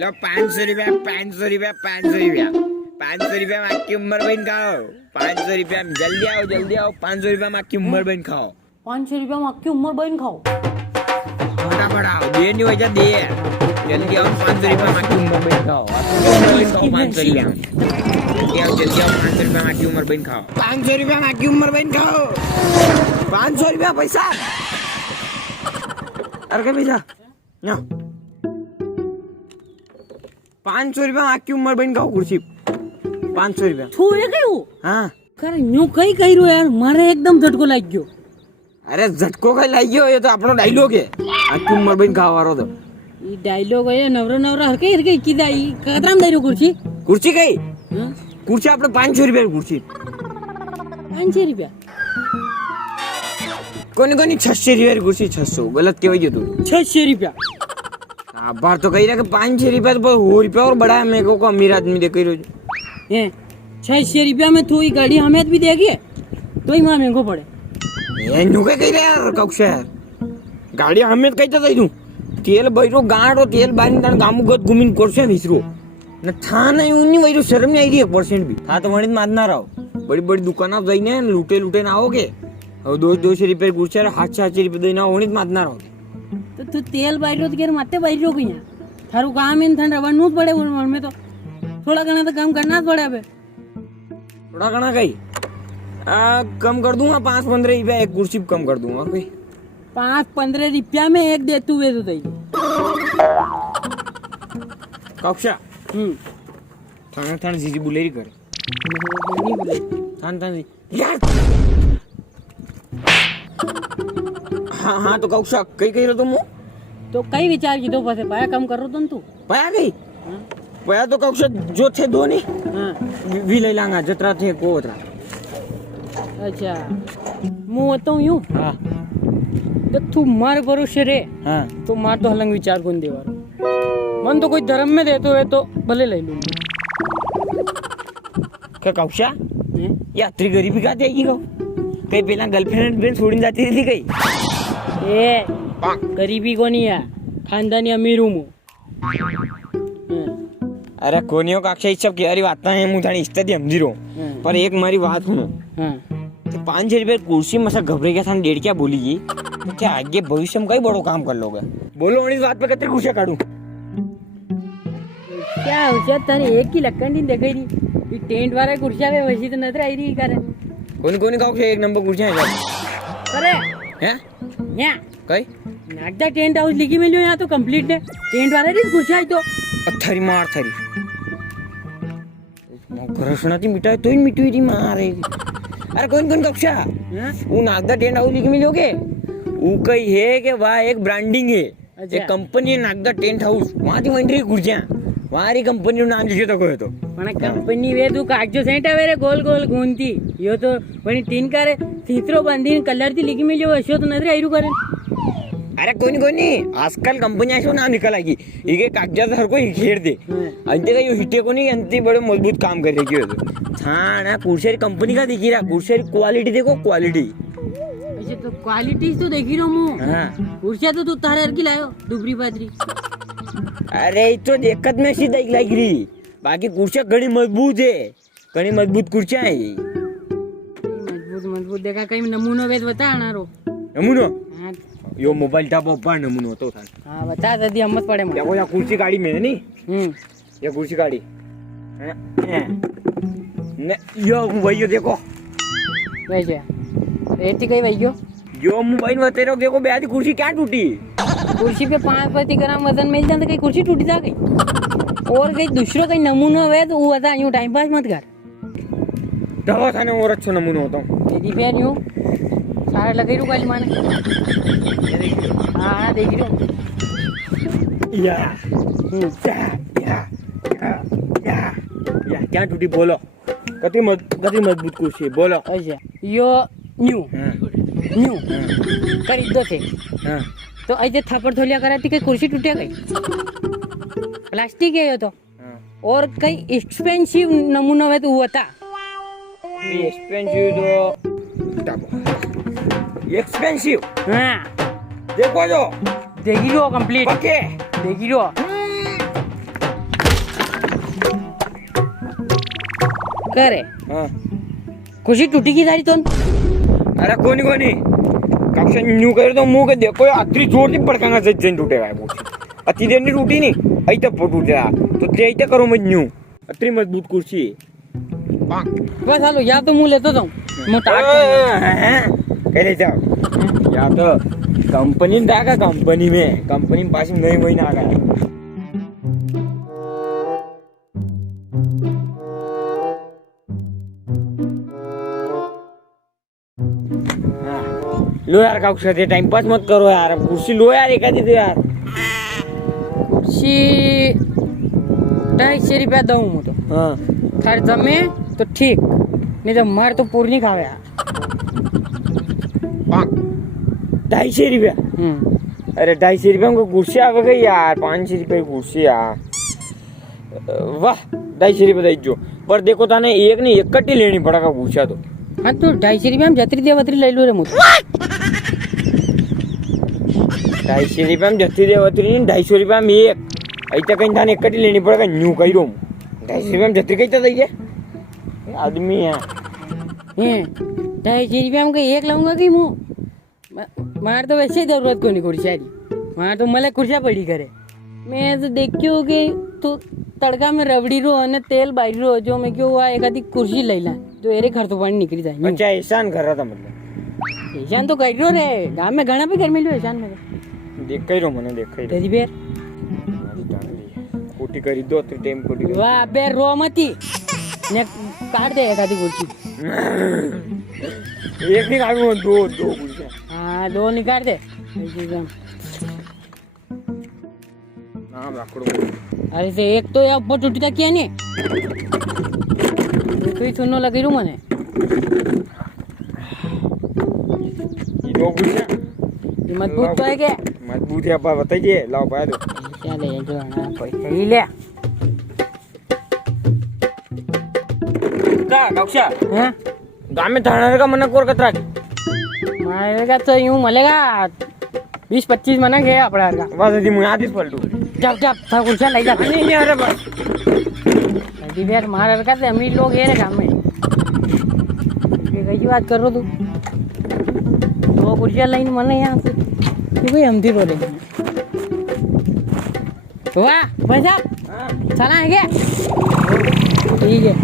लो 500 रुपया 500 रुपया 500 रुपया 500 रुपया में आपकी उम्र बहन खाओ 500 रुपया जल्दी आओ 500 रुपया में आपकी उम्र बहन खाओ 500 रुपया में आपकी उम्र बहन खाओ फटाफट आओ दे नहीं वजह दे जल्दी आओ 500 रुपया में आपकी उम्र बहन खाओ 500 रुपया जल्दी आओ 500 रुपया में आपकी उम्र बहन खाओ 500 रुपया में आपकी उम्र बहन खाओ 500 रुपया पैसा अरे क्या पैसा ना 500 रुपया में आपकी उम्र बहन खाओ कुर्सी 500 रुपया छोरे गयो हाँ करे न्यू कई कही रो यार मारे एकदम झटको लाग गयो अरे झटको कई लाग गयो ये तो આપણો ડાયલોગ है आपकी उम्र बहन खावा वारो तो ई डायलॉग है नवरा हरके कीदा ई कतराम दायरो कुर्सी कुर्सी कई हां कुर्सी આપણે 500 रुपया कुर्सी 500 रुपया कोनी 600 रुपया कुर्सी 600 गलत केवाई गयो तू 600 रुपया बार तो कही रहा कि 500 रुपया तो वो रुपया और बड़ा है मेरे को अमीर आदमी दे कही ये 600 रुपया में तू ई गाड़ी हमें भी देगी तो ही मां महंगो पड़े ये नु के कही रे यार कक्षा यार गाड़ी हमें कही तो तू तेल बैरो गाड़ो तेल बानी तन गामु गत घुमिन करछे विसरो न था नहीं उन्नी वैरो शर्म नहीं आई रही 1% भी था तो वणित मारना रहो बड़ी दुकाना जईने लूटे ना आओगे और 200 रुपया गुरछे 800 रुपया देना वणित मारना रहो तो तू तेल बाइरो के माते बाइरो गई थारू काम इन थन रवणनु पड़े मन में तो थोड़ा घना तो काम करना पड़े अबे थोड़ा घना कही कम कर दूंगा 5-15 रुपया एक कुर्सी कम कर दूंगा कोई 5-15 रुपया में एक दे तू वे तो दई कक्षा थाना जीजी बुलेरी करे नहीं बोले थाना यार हाँ तो कक्षा कई कही रहो तुम तो कई विचार की तो पसे पाया कम कर रो तू पाया गई पाया तो कक्षा जो थे दो नहीं हां वी ले लांगा जतरा थे को उतरा अच्छा मु बताऊं यूं हाँ तो तू मार भरोसे रे हाँ तो मार तो हलंग विचार कौन देवार मन तो कोई धर्म में देतो है तो भले ले लूंगी क्या कक्षा यात्री गरीबी का देगी को कई पहला गर्लफ्रेंड बेन छोड़ी जाती थी कई ए गरीबी को नहीं है खानदानी अमीर हूँ अरे कोनियो कक्षा इस सब की अरे बात है मु थानी इस्ते समझी रो पर एक मारी बात सुनो तो 500 रुपये कुर्सी में घबरे क्या था 1.5 क्या बोली तो क्या आगे भविष्य में कई बड़ो काम कर लोगे बोलो इस बात पे कितने कुर्सियां काटूं क्या होशियार तारे एक की लक्कन देखाई रही ये टेंट वाला कुर्सियां पे वैसी तो नजर आई रही करे कोनी कक्षा एक नंबर कुर्सियां है अरे हैं या कई नागदा टेंट हाउस लिखी मिलियो यहाँ तो कंप्लीट है टेंट वाला री कुर्सियां तो थरी मार थरी घरसणाची मिठाई तोही मिठुई री मार रे अरे कौन कक्षा वो नागदा टेंट हाउस लिखी मिलोगे वो कई है कि वहाँ एक ब्रांडिंग है एक कंपनी है नागदा टेंट हाउस वहाँ थी वही कुर्सियां वारी कंपनी नाम लिखे तो कोई तो पण कंपनी वे तू कागजो सेंटा वेरे गोल गोल घूमती यो तो वणी तीन करे तीसरो बांधीन कलर ती लिखी मिलियो अशो तो नजर आयरू करे अरे कोणी आजकाल कंपनी अशो नाव निकालागी इके कागजात हर कोई खेड दे आणि ते काही हिटे कोणी यांती बड़े मजबूत काम कर रही है हाँ ना कुर्सियारी कंपनी का देखी रहा कुर्सियारी क्वालिटी देखो क्वालिटी अच्छा तो क्वालिटी तो देखी रहो मु हाँ कुर्सिया तो तू तारे हर की लायो दुबरी पादरी अरे तो देखत में सी देख लाग रही बाकी कुर्सियां घणी मजबूत है घणी मजबूत कुर्सियां है मजबूत देखा कहीं नमूनो वेद बता ना रो नमूनो यो मोबाइल टा पप्पा नमूनो तो था हाँ बता दे हिम्मत पड़े मुझे देखो या कुर्सी गाड़ी में है नहीं ये कुर्सी गाड़ी यो मोबाइल देखो वैसे एती कहीं भैया यो मोबाइल बता रहा देखो बेटी कुर्सी क्या टूटी कुर्सी पे 5 ग्राम वजन मिल जाता कहीं कुर्सी टूटी जा गई और कहीं दूसरो कहीं नमूना है तो वो बता यूं टाइम पास मत कर दवा खाने और अच्छा नमूना होता हूँ यदि फिर यूं सारे लगे रू काली माने हाँ देख रही हूँ या क्या टूटी बोलो कति मजबूत कुर्सी बोलो अच्छा यो न्यू खरीद दो थे हाँ तो ऐसे थप्पड़ थोलिया करा थी कि कुर्सी टूटे गई प्लास्टिक है ये तो और कई एक्सपेंसिव नमूना है तो हुआ था एक्सपेंसिव एक्सपेंसिव हाँ देखो जो देखी लो कंप्लीट ओके देखी लो करे हाँ कुर्सी टूटी की तारी तो अरे कोणी कोणी कक्षा न्यू करे तो मुंह के देखो अत्री जोर से पड़कांगा जन टूटेगा वो अति देर नहीं टूटी नहीं अई तब टूटेगा तो ते करो मत न्यू अत्री मजबूत कुर्सी बस हालो या तो मुंह लेतो जाऊं काय ले जाओ या तो कंपनी टाका कंपनी में पास नहीं महीना आ गया लो यार कक्षा ते टाइम पास मत करो यार अब कुर्सी लो यार एखादी तो यार कुर्सी 250 रुपया दऊं मैं तो हाँ थार जमे तो ठीक नहीं तो मार तो पूर्णी खावे यार 250 रुपया अरे 250 रुपया को कुर्सी आ गई यार 500 रुपये की कुर्सी यार वाह 250 रुपये दे जो पर देखो ताने एक नहीं एक कट्टी लेनी पड़ेगा कुर्सिया तो हाँ तो 250 रुपया में जत्री देवत्री ले लो रे मुझे 250 रुपया में जत्ती देवत्री 250 रुपया में एक ऐसा कहीं थाने एक कट्टी लेनी पड़ेगा न्यू कही रो 250 रुपया में जत्री कैसा दे आदमी है 250 रुपया में एक लाऊंगा कि मुँह मार तो वैसे ही जरूरत को नहीं कुर्सिया मार तो मला कुर्सिया पड़ी करे मैं तो देखी होगी तो तड़का में रबड़ी रो અને तेल बारी रो जो मैं क्यों हुआ एक आधी कुर्सी ले ला जो एरे खर्चो पानी निकली जाए अच्छा एहसान कर रहा था मतलब एहसान तो कर रो रे गांव में घना पे घर मिलो एहसान में देख कही रो मैंने देख कही तेरी बेर कोटी करी दो तो टाइम कोटी वाह बे रो मती ने काट दे एक आधी कुर्सी एक नहीं काटू दो कुर्सियां हाँ 2 निकाल दे नाम रखो अरे से एक तो या बहुत टूटी किया नहीं तो ही सुनने लगी रू मने ये दो कुर्सियां मजबूत तो है क्या मजबूत है आप बताइए लाओ पाया दो क्या ले जो ना कोई सही ले का कक्षा हैं गांव में थाना का मना कोर कतरा मारेगा तो यूं मलेगा 20-25 मना गया अपना का बस यदि मुझे आदिस पलटू जब था कुर्सियां ले जा नहीं अरे बस अभी यार मार का से अमीर लोग है रे गांव में ये कई बात कर रहा तू वो कुर्सियां लाइन मने यहां से तू भाई हम दी रो रहे वाह बस आप चला है क्या ठीक है